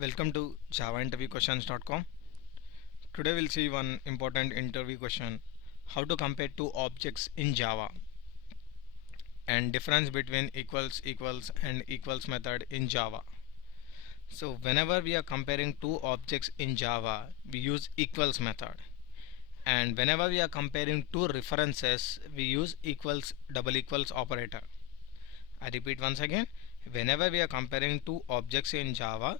Welcome to javainterviewquestions.com. Today we'll see one important interview question: how to compare two objects in Java and difference between equals and equals method in Java. So whenever we are comparing two objects in Java, we use equals method, and whenever we are comparing two references, we use equals double equals operator. I repeat once again, whenever we are comparing two objects in Java,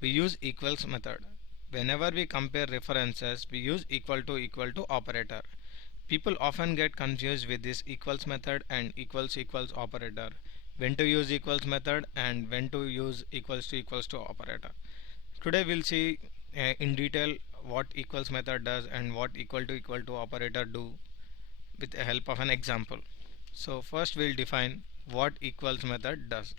we use equals method. Whenever we compare references, we use equal to operator. People often get confused with this equals method and equals operator. When to use equals method and when to use equals to operator. Today we'll see in detail what equals method does and what equal to operator do with the help of an example. So first we'll define what equals method does.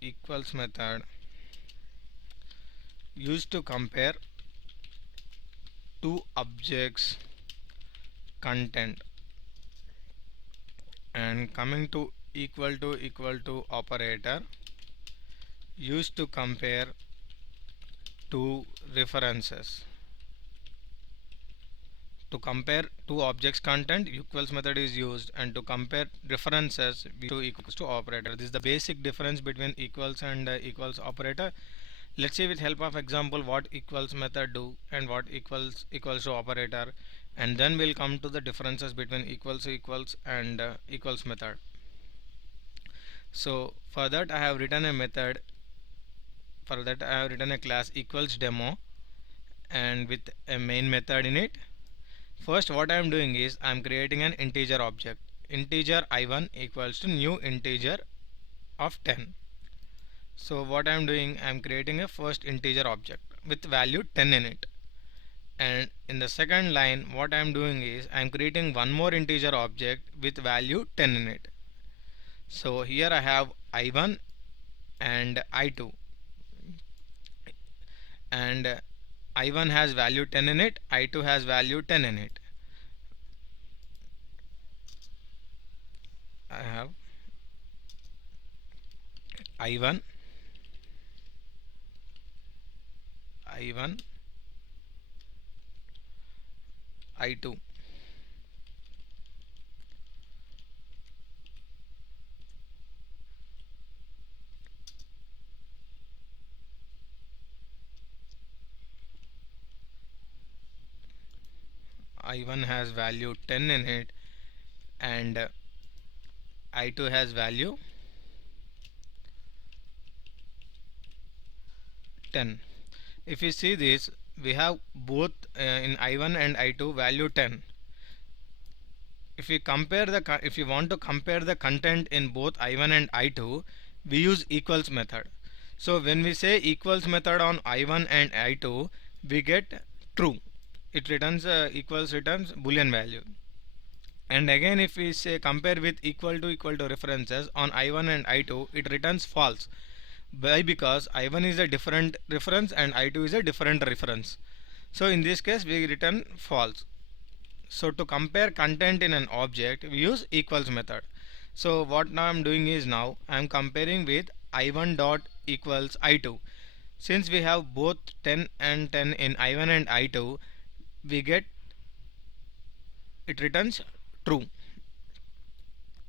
Equals method used to compare two objects content, and coming to equal to operator used to compare two references. To compare two objects content, equals method is used, and to compare references, we to equals to operator. This is the basic difference between equals and equals operator. Let's see with help of example what equals method do and what equals to operator, and then we'll come to the differences between equals and equals method. So for that I have written a method. For that I have written a class equals demo and with a main method in it. First what I am doing is I am creating an integer object. Integer I1 equals to new integer of 10. So what I am doing, I am creating a first integer object with value 10 in it. And in the second line what I am doing is I am creating one more integer object with value 10 in it. So here I have I1 and I2, and I1 has value 10 in it, I2 has value 10 in it. I have I1, I1, I2. I1 has value 10 in it, and I2 has value 10. If you see this, we have both in I1 and I2 value 10. If we compare if you want to compare the content in both I1 and I2, we use equals method. So when we say equals method on I1 and I2, we get true. It returns equals returns boolean value. And again if we say compare with equal to references on I1 and I2, it returns false. Why? Because I1 is a different reference and I2 is a different reference. So in this case we return false. So to compare content in an object, we use equals method. So what now I'm doing is now I'm comparing with I1 dot equals I2. Since we have both 10 and 10 in I1 and I2, we get it returns true.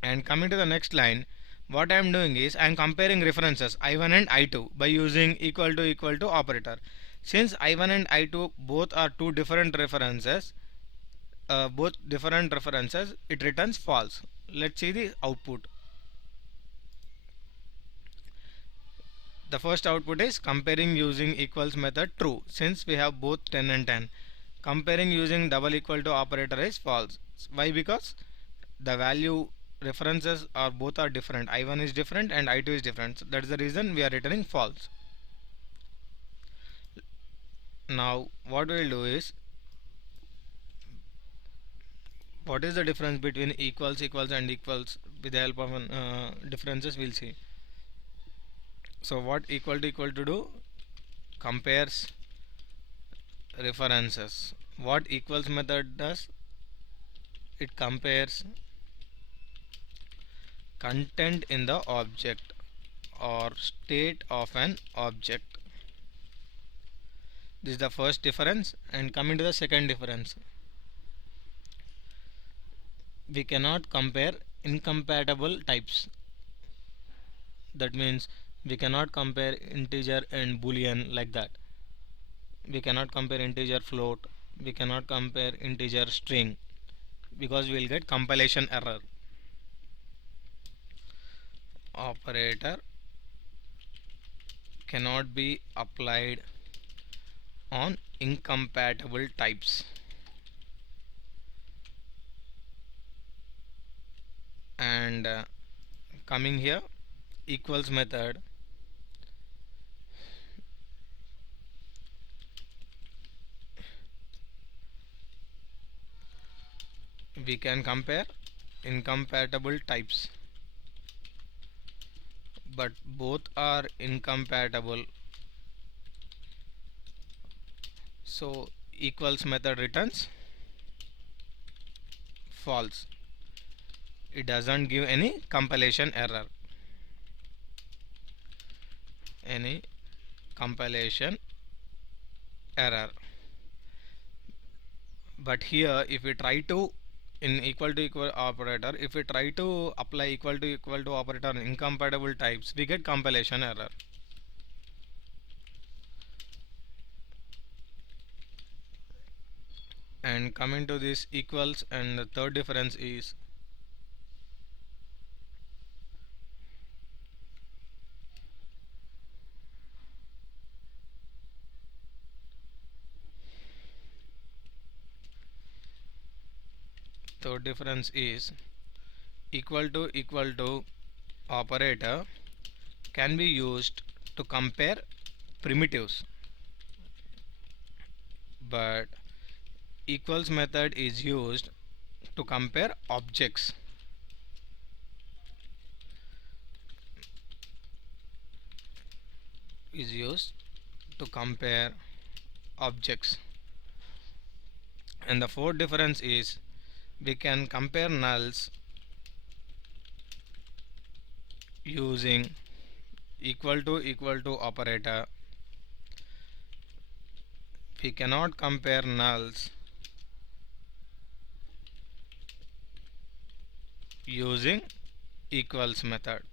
And coming to the next line, what I am doing is I am comparing references I1 and I2 by using equal to operator. Since I1 and I2 both are two different references, it returns false. Let's see the output. The first output is comparing using equals method true, since we have both 10 and 10. Comparing using double equal to operator is false. Why? Because the value references are both are different. I1 is different and I2 is different. So that is the reason we are returning false. Now what we will do is, what is the difference between equals and equals? With the help of differences we'll see. So what equal to do? Compares references. What equals method does? It compares content in the object or state of an object. This is the first difference. And coming to the second difference, we cannot compare incompatible types. That means we cannot compare integer and boolean like that. We cannot compare integer float. We cannot compare integer string, because we will get compilation error. Operator cannot be applied on incompatible types. And coming here, equals method, we can compare incompatible types, but both are incompatible, so equals method returns false. It doesn't give any compilation error, any compilation error. But here if we try to, in equal to equal operator, if we try to apply equal to operator on incompatible types, we get compilation error. And coming to this equals, and the third difference is equal to operator can be used to compare primitives, but equals method is used to compare objects. Is used to compare objects. And the fourth difference is we can compare nulls using equal to operator. We cannot compare nulls using equals method.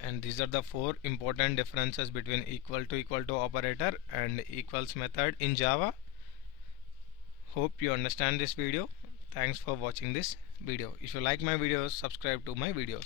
And these are the four important differences between equal to operator and equals method in Java. Hope you understand this video. Thanks for watching this video. If you like my videos, subscribe to my videos.